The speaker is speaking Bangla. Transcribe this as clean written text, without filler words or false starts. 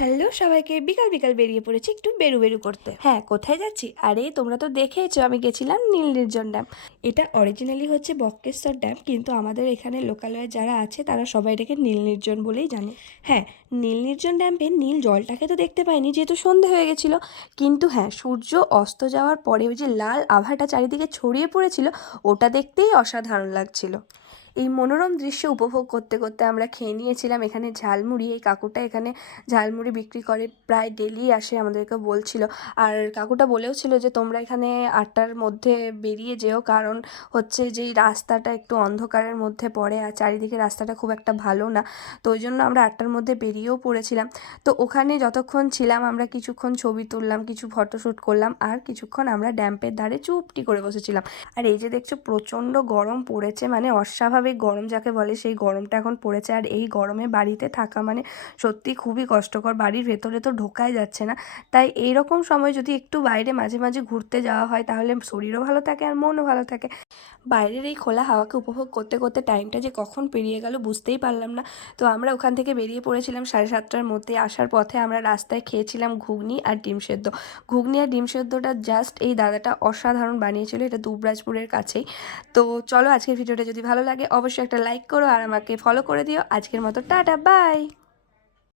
হ্যালো সবাইকে, বিকাল বিকাল বেরিয়ে পড়েছি একটু বেরু করতে। হ্যাঁ, কোথায় যাচ্ছি? আরে তোমরা তো দেখেইছো, আমি গেছিলাম নীল নির্জন ড্যাম। এটা অরিজিনালি হচ্ছে বক্রেশ্বর ড্যাম, কিন্তু আমাদের এখানে লোকালয়ে যারা আছে তারা সবাই এটাকে নীল নির্জন বলেই জানে। হ্যাঁ, নীল নির্জন ড্যামে নীল জলটাকে তো দেখতে পাইনি যেহেতু সন্ধে হয়ে গেছিলো, কিন্তু হ্যাঁ, সূর্য অস্ত যাওয়ার পরে ওই যে লাল আভাটা চারিদিকে ছড়িয়ে পড়েছিল, ওটা দেখতেই অসাধারণ লাগছিল। এই মনোরম দৃশ্য উপভোগ করতে করতে আমরা খেয়ে নিয়েছিলাম এখানে ঝালমুড়ি। এই কাকুটা এখানে ঝালমুড়ি বিক্রি করে, প্রায় ডেলি আসে, আমাদেরকে বলছিল। আর কাকুটা বলেও ছিল যে তোমরা এখানে 8টার মধ্যে বেরিয়ে যেও, কারণ হচ্ছে যেই রাস্তাটা একটু অন্ধকারের মধ্যে পড়ে আর চারিদিকে রাস্তাটা খুব একটা ভালো না, তো ওই জন্য আমরা 8টার মধ্যে বেরিয়েও পড়েছিলাম। তো ওখানে যতক্ষণ ছিলাম আমরা কিছুক্ষণ ছবি তুললাম, কিছু ফটোশ্যুট করলাম, আর কিছুক্ষণ আমরা ড্যাম্পের ধারে চুপটি করে বসেছিলাম। আর এই যে দেখছো প্রচণ্ড গরম পড়েছে, মানে অস্বাভাবিক গরম যাকে বলে সেই গরমটা এখন পড়েছে। আর এই গরমে বাড়িতে থাকা মানে সত্যি খুবই কষ্টকর, বাড়ির ভেতরে তো ঢোকাই যাচ্ছে না। তাই এই রকম সময় যদি একটু বাইরে মাঝে মাঝে ঘুরতে যাওয়া হয় তাহলে শরীরও ভালো থাকে আর মনও ভালো থাকে। বাইরের এই খোলা হাওয়াকে উপভোগ করতে করতে টাইমটা যে কখন পেরিয়ে গেল বুঝতেই পারলাম না। তো আমরা ওখান থেকে বেরিয়ে পড়েছিলাম 7:30টার মধ্যে। আসার পথে আমরা রাস্তায় খেয়েছিলাম ঘুগনি আর ডিম সেদ্ধ। ঘুগনি আর ডিম সেদ্ধটা জাস্ট এই দাদাটা অসাধারণ বানিয়েছিল, এটা দুবরাজপুরের কাছেই। তো চলো, আজকের ভিডিওটা যদি ভালো লাগে অবশ্যই একটা লাইক করো আর আমাকে ফলো করে দিও। আজকের মতো টাটা, বাই।